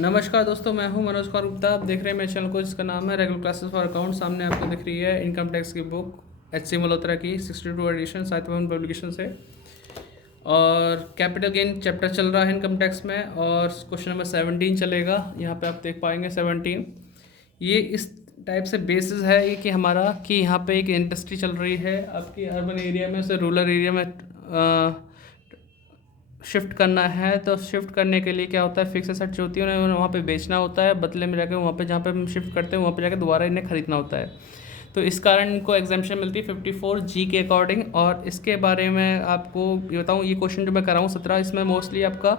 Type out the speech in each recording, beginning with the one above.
नमस्कार दोस्तों, मैं हूं मनोज कुमार गुप्ता। आप देख रहे हैं मेरे चैनल को जिसका नाम है रेगुलर क्लासेस फॉर अकाउंट। सामने आपको दिख रही है इनकम टैक्स की बुक HC मल्होत्रा की 62 एडिशन साहित्य भवन पब्लिकेशन से। और कैपिटल गेन चैप्टर चल रहा है इनकम टैक्स में और क्वेश्चन नंबर 17 चलेगा। यहाँ पे आप देख पाएंगे 17। ये इस टाइप से बेसिस है ये कि हमारा कि यहाँ पे एक इंडस्ट्री चल रही है आपकी अर्बन एरिया में से रूरल एरिया में शिफ्ट करना है। तो शिफ्ट करने के लिए क्या होता है, फिक्स एसेट जो होती है उन्हें वहाँ पे बेचना होता है, बदले में जाकर वहाँ पे जहाँ पे हम शिफ्ट करते हैं वहाँ पे जाकर दोबारा इन्हें खरीदना होता है। तो इस कारण इनको एग्जाम्पशन मिलती है 54G के अकॉर्डिंग। और इसके बारे में आपको ये बताऊँ, ये क्वेश्चन जो मैं कराऊँ 17, इसमें मोस्टली आपका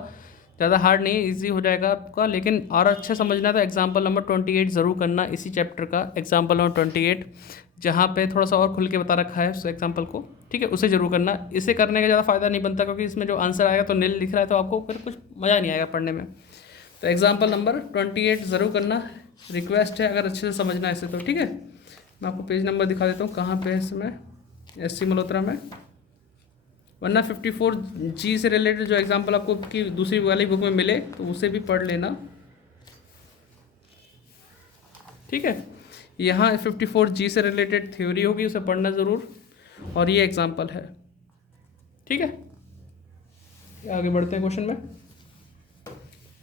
ज़्यादा हार्ड नहीं है, ईजी हो जाएगा आपका। लेकिन और अच्छे समझना है तो एग्जाम्पल नंबर 28 ज़रूर करना इसी चैप्टर का, एग्जाम्पल नंबर 28 जहाँ पे थोड़ा सा और खुल के बता रखा है उस एग्जाम्पल को, ठीक है, उसे जरूर करना। इसे करने का ज़्यादा फ़ायदा नहीं बनता क्योंकि इसमें जो आंसर आएगा तो नील लिख रहा है तो आपको फिर कुछ मज़ा नहीं आएगा पढ़ने में। तो एग्जाम्पल नंबर 28 ज़रूर करना, रिक्वेस्ट है अगर अच्छे से समझना है इसे तो, ठीक है। मैं आपको पेज नंबर दिखा देता हूँ कहाँ पे है इसमें, HC मल्होत्रा में। वरना 54G से रिलेटेड जो एग्जाम्पल आपको की दूसरी वाली बुक में मिले तो उसे भी पढ़ लेना, ठीक है। यहाँ 54G से रिलेटेड थ्योरी होगी, उसे पढ़ना ज़रूर, और ये एग्जाम्पल है, ठीक है। आगे बढ़ते हैं क्वेश्चन में।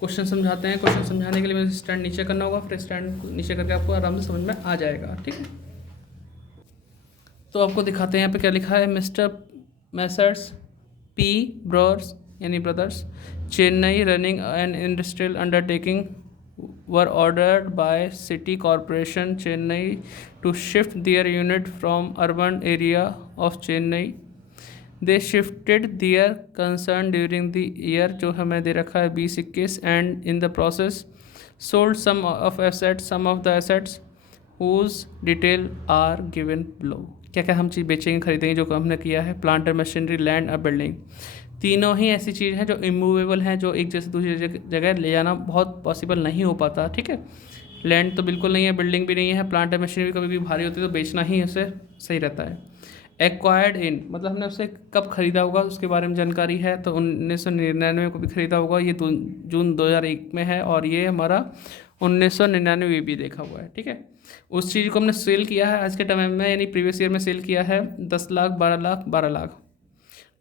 क्वेश्चन समझाते हैं। क्वेश्चन समझाने के लिए मुझे स्टैंड नीचे करना होगा, फिर स्टैंड नीचे करके आपको आराम से समझ में आ जाएगा, ठीक है। तो आपको दिखाते हैं यहाँ पे क्या लिखा है। मिस्टर मैसर्स P ब्रदर्स यानी brothers Chennai running an industrial undertaking were ordered by city corporation Chennai to shift their unit from urban area of Chennai. They shifted their concern during the year जो हमें दे रखा है 2021 and in the process sold some of the assets whose detail are given below. क्या क्या हम चीज़ बेचेंगे खरीदेंगे जो हमने किया है, प्लांट एंड मशीनरी, लैंड और बिल्डिंग। तीनों ही ऐसी चीज़ हैं जो इमूवेबल हैं, जो एक जैसे दूसरी जगह ले जाना बहुत पॉसिबल नहीं हो पाता, ठीक है। लैंड तो बिल्कुल नहीं है, बिल्डिंग भी नहीं है, प्लांट एंड मशीनरी कभी भी भारी होती है तो बेचना ही उसे सही रहता है। एक्वायर्ड इन मतलब हमने उसे कब खरीदा होगा उसके बारे में जानकारी है, तो 1999 को भी खरीदा होगा, ये जून 2001 में है, और ये हमारा 1999 भी देखा हुआ है, ठीक है। उस चीज़ को हमने सेल किया है आज के टाइम में, यानी प्रीवियस ईयर में सेल किया है 10 लाख, 12 लाख, 12 लाख।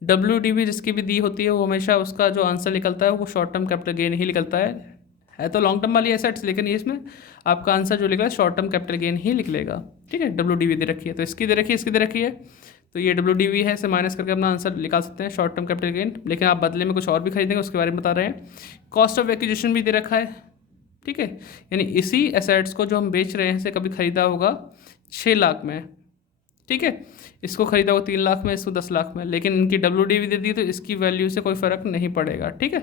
WDV जिसकी भी दी होती है वो हमेशा उसका जो आंसर निकलता है वो शॉर्ट टर्म कैपिटल गेन ही निकलता है तो लॉन्ग टर्म वाली एसेट्स, लेकिन इसमें आपका आंसर जो लिखा है शॉर्ट टर्म कैपिटल गेन ही निकलेगा, ठीक है। WDV दे रखी है तो इसकी दे रखी है, इसकी दे रखी है, तो ये WDV है, इसे माइनस करके अपना आंसर निकाल सकते हैं शॉर्ट टर्म कैपिटल गेन। लेकिन आप बदले में कुछ और भी खरीदेंगे उसके बारे में बता रहे हैं। कॉस्ट ऑफ एक्विजिशन भी दे रखा है, ठीक है, यानी इसी एसेट्स को जो हम बेच रहे हैं इसे कभी खरीदा होगा 6 लाख में, ठीक है, इसको खरीदा होगा 3 लाख में, इसको 10 लाख में, लेकिन इनकी WDV दे दी तो इसकी वैल्यू से कोई फ़र्क नहीं पड़ेगा, ठीक है।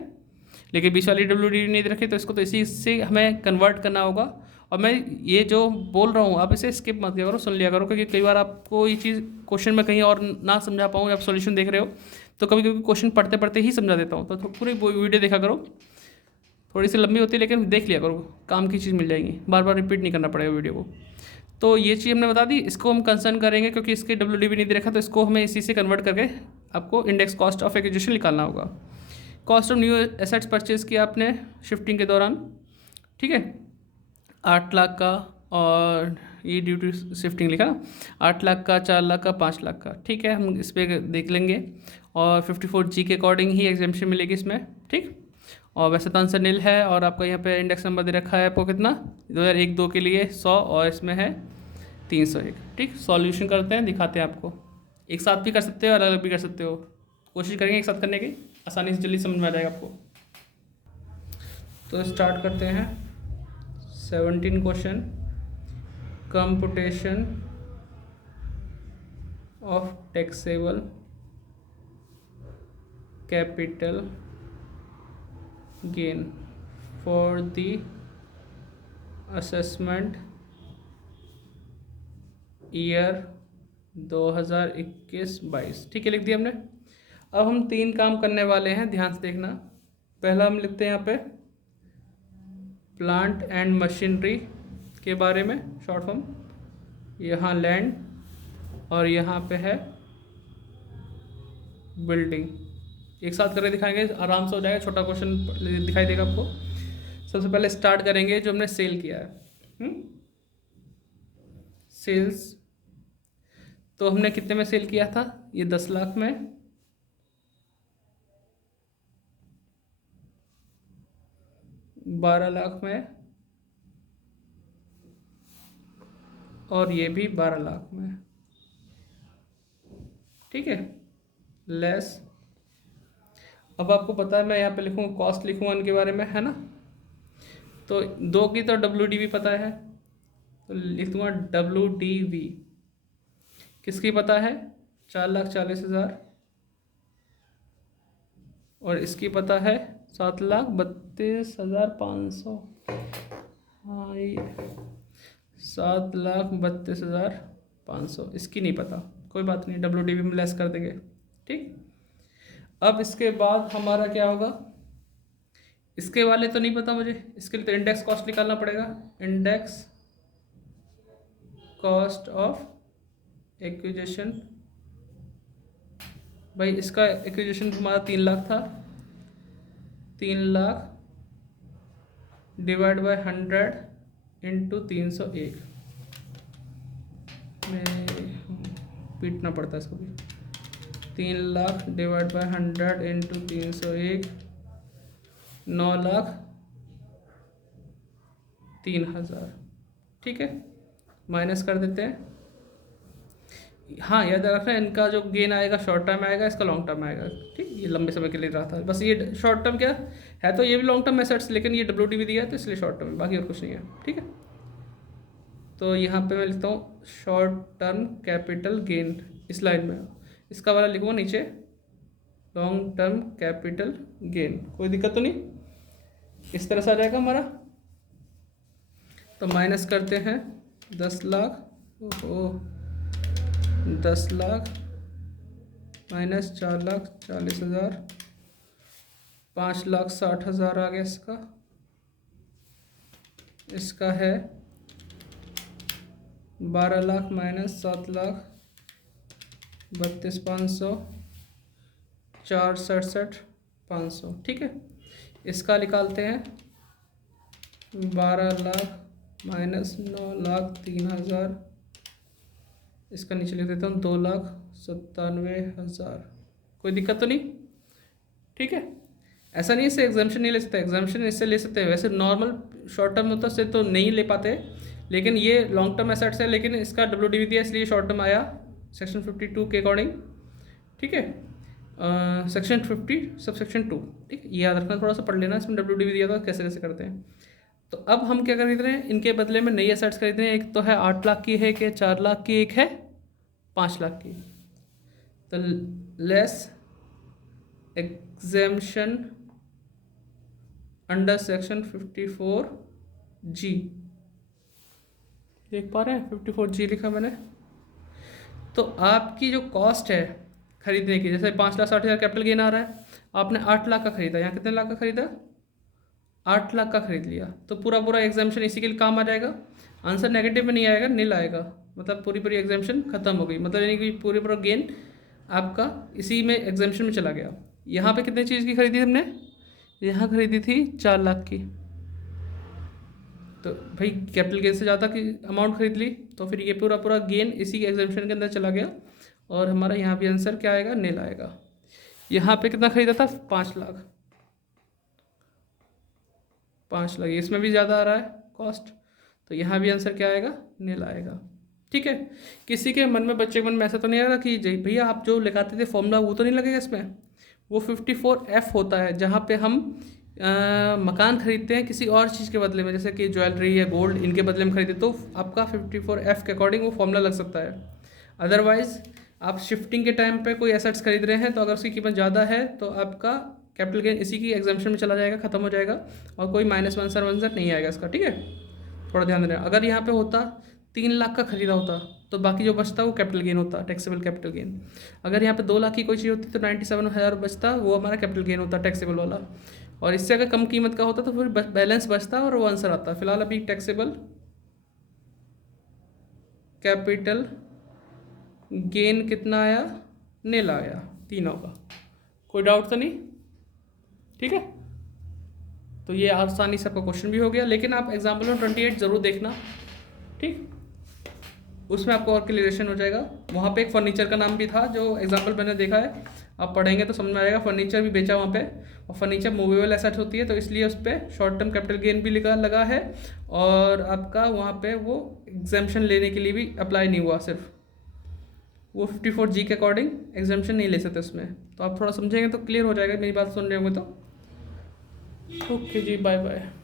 लेकिन बीच वाली WDV नहीं दे रखी तो इसको तो इसी से हमें कन्वर्ट करना होगा। और मैं ये जो बोल रहा हूँ आप इसे स्किप मत किया करो, सुन लिया करो, क्योंकि कई बार आपको ये चीज़ क्वेश्चन में कहीं और ना समझा पाऊँ, आप सॉल्यूशन देख रहे हो तो कभी कभी क्वेश्चन पढ़ते पढ़ते ही समझा देता हूँ, तो पूरी वीडियो देखा करो, थोड़ी सी लंबी होती है लेकिन देख लिया करो, काम की चीज़ मिल जाएगी, बार बार रिपीट नहीं करना पड़ेगा वीडियो को। तो ये चीज़ हमने बता दी, इसको हम कंसर्न करेंगे क्योंकि इसके WDV नहीं दे रखा तो इसको हमें इसी से कन्वर्ट करके आपको इंडेक्स कॉस्ट ऑफ एक्विजिशन निकालना होगा। Cost of new assets purchase किया आपने शिफ्टिंग के दौरान, ठीक है, 8 लाख का, और ये ड्यू टू शिफ्टिंग लिखा ना, 8 लाख का, 4 लाख का, 5 लाख का, ठीक है, हम इस पर देख लेंगे। और 54G के अकॉर्डिंग ही एग्जाम्पशन मिलेगी इसमें, ठीक। और वैसे तो आंसर नील है, और आपका यहाँ पे इंडेक्स नंबर दे रखा है आपको कितना, 2001-2 के लिए 100, और इसमें है 301, ठीक। सॉल्यूशन करते हैं, दिखाते हैं आपको, एक साथ भी कर सकते हो, अलग अलग भी कर सकते हो, कोशिश करेंगे एक साथ करने की, आसानी से जल्दी समझ में आ जाएगा आपको। तो स्टार्ट करते हैं 17 question. Computation of taxable capital gain for the assessment year 2021-22, ठीक है, लिख दिया हमने। अब हम 3 काम करने वाले हैं, ध्यान से देखना। पहला हम लिखते हैं यहाँ पे प्लांट एंड मशीनरी के बारे में शॉर्ट फॉर्म, यहाँ लैंड और यहाँ पे है बिल्डिंग। एक साथ करके दिखाएंगे, आराम से हो जाएगा, छोटा क्वेश्चन दिखाई देगा आपको। सबसे पहले स्टार्ट करेंगे जो हमने सेल किया है, सेल्स। तो हमने कितने में सेल किया था? ये 10 लाख में, 12 लाख में, और ये भी 12 लाख में। ठीक है, लेस। अब आपको पता है मैं यहाँ पे लिखूँगा कॉस्ट, लिखूँगा इनके बारे में, है ना। तो दो की तो WDV पता है, तो लिख दूँगा WDV। किसकी पता है? 4,40,000। और इसकी पता है 7,32,500। हाँ, ये 7,32,500। इसकी नहीं पता, कोई बात नहीं, WDV में लेस कर देंगे। ठीक, अब इसके बाद हमारा क्या होगा? इसके वाले तो नहीं पता मुझे, इसके लिए तो इंडेक्स कॉस्ट निकालना पड़ेगा। Index cost of acquisition. भाई इसका एक्विजिशन हमारा 3 लाख था, 3 लाख डिवाइड बाय 100 इंटू 301 में पीटना पड़ता है इसको भी। 3 लाख डिवाइड बाय 100 इंटू 301, 9,03,000। ठीक है, माइनस कर देते हैं। हाँ, याद रखना इनका जो गेन आएगा शॉर्ट टर्म आएगा, इसका लॉन्ग टर्म आएगा। ठीक, ये लंबे समय के लिए रहा था, बस ये शॉर्ट टर्म क्या है, तो ये भी लॉन्ग टर्म एसेट्स, लेकिन ये WDV दिया है तो इसलिए शॉर्ट टर्म, बाकी और कुछ नहीं है। ठीक है, तो यहाँ पे मैं लिखता हूँ शॉर्ट टर्म कैपिटल गेन इस लाइन में, इसका वाला लिखूँगा नीचे लॉन्ग टर्म कैपिटल गेन। कोई दिक्कत तो नहीं, इस तरह से आ जाएगा हमारा। तो माइनस करते हैं 10 लाख, ओहो 10 लाख माइनस 4,40,000, 5,60,000 आ गया इसका। इसका है 12 लाख माइनस 7,32,500, 4,67,500। ठीक है, इसका निकालते हैं 12 लाख माइनस 9,03,000, इसका नीचे लिख देता हूँ 2,97,000। कोई दिक्कत तो नहीं? ठीक है, ऐसा नहीं इससे एग्जाम्पशन नहीं ले सकते, एग्जाम्पशन इससे ले सकते हैं। वैसे नॉर्मल शॉर्ट टर्म होता से तो नहीं ले पाते, लेकिन ये लॉन्ग टर्म एसेट्स है, लेकिन इसका WDV दिया इसलिए शॉर्ट टर्म आया सेक्शन 52 के अकॉर्डिंग। ठीक है, सेक्शन 50 सबसेक्शन 2। ठीक है, ये याद रखना, थोड़ा सा पढ़ लेना, इसमें WDV दिया था कैसे कैसे करते हैं। तो अब हम क्या खरीद रहे हैं? इनके बदले में नई एसेट्स खरीद रहे हैं। एक तो है 8 लाख की, है कि 4 लाख की, एक है 5 लाख की। तो less exemption under section 54G। देख पा रहे हैं 54G लिखा मैंने। तो आपकी जो कॉस्ट है खरीदने की, जैसे 5,60,000 कैपिटल गेन आ रहा है, आपने 8 लाख का खरीदा, यहाँ कितने लाख का खरीदा? 8 लाख का खरीद लिया, तो पूरा पूरा एग्जाम्पशन इसी के लिए काम आ जाएगा। आंसर नेगेटिव में नहीं आएगा, नील आएगा, मतलब पूरी पूरी एग्जाम्पशन खत्म हो गई, मतलब यानी कि पूरे पूरा गेन आपका इसी में एग्जाम्पशन में चला गया। यहाँ पे कितने चीज़ की खरीदी हमने? यहाँ खरीदी थी 4 लाख की, तो भाई कैपिटल गेन से ज़्यादा की अमाउंट खरीद ली, तो फिर ये पूरा पूरा गेन इसी के एग्जाम्पशन के अंदर चला गया, और हमारा यहाँ भी आंसर क्या आएगा? नील आएगा। यहाँ पे कितना खरीदा था? 5 लाख, 5 लाख, इसमें भी ज़्यादा आ रहा है कॉस्ट, तो यहाँ भी आंसर क्या आएगा? नील आएगा। ठीक है, किसी के मन में, बच्चे के मन में ऐसा तो नहीं आएगा कि भैया आप जो लगाते थे फॉर्मूला वो तो नहीं लगेगा इसमें? वो 54F होता है, जहाँ पे हम मकान खरीदते हैं किसी और चीज़ के बदले में, जैसे कि ज्वेलरी या गोल्ड, इनके बदले में खरीदते, तो आपका 54F के अकॉर्डिंग वो फॉर्मूला लग सकता है। अदरवाइज़ आप शिफ्टिंग के टाइम पे कोई एसेट्स खरीद रहे हैं, तो अगर उसकी कीमत ज़्यादा है तो आपका कैपिटल गेन इसी की एग्जाम्पशन में चला जाएगा, खत्म हो जाएगा, और कोई माइनस आंसर नहीं आएगा इसका। ठीक है, थोड़ा ध्यान देना। अगर यहाँ पे होता 3 लाख का खरीदा होता, तो बाकी जो बचता वो कैपिटल गेन होता, टैक्सेबल कैपिटल गेन। अगर यहाँ पे 2 लाख की कोई चीज़ होती तो 97,000 बचता, वो हमारा कैपिटल गेन होता टैक्सेबल वाला। और इससे अगर कम कीमत का होता तो फिर बैलेंस बचता और वो आंसर आता। फिलहाल अभी टैक्सेबल कैपिटल गेन कितना आया? नील आया तीनों का। कोई डाउट तो नहीं? ठीक है, तो ये आसानी से आपका क्वेश्चन भी हो गया, लेकिन आप एग्जाम्पल में 28 ज़रूर देखना, ठीक, उसमें आपको और क्लियरेशन हो जाएगा। वहाँ पे एक फर्नीचर का नाम भी था जो एग्जाम्पल मैंने देखा है, आप पढ़ेंगे तो समझ में आएगा। फर्नीचर भी बेचा वहाँ पे, और फर्नीचर मूवेबल एसेट होती है, तो इसलिए उस पर शॉर्ट टर्म कैपिटल गेन भी लगा है, और आपका वहाँ पे वो एग्जाम्पशन लेने के लिए भी अप्लाई नहीं हुआ, सिर्फ वो 54G के अकॉर्डिंग एग्जाम्पशन नहीं ले सकते उसमें। तो आप थोड़ा समझेंगे तो क्लियर हो जाएगा, मेरी बात सुन रहे होंगे तो। ओके जी, बाय बाय।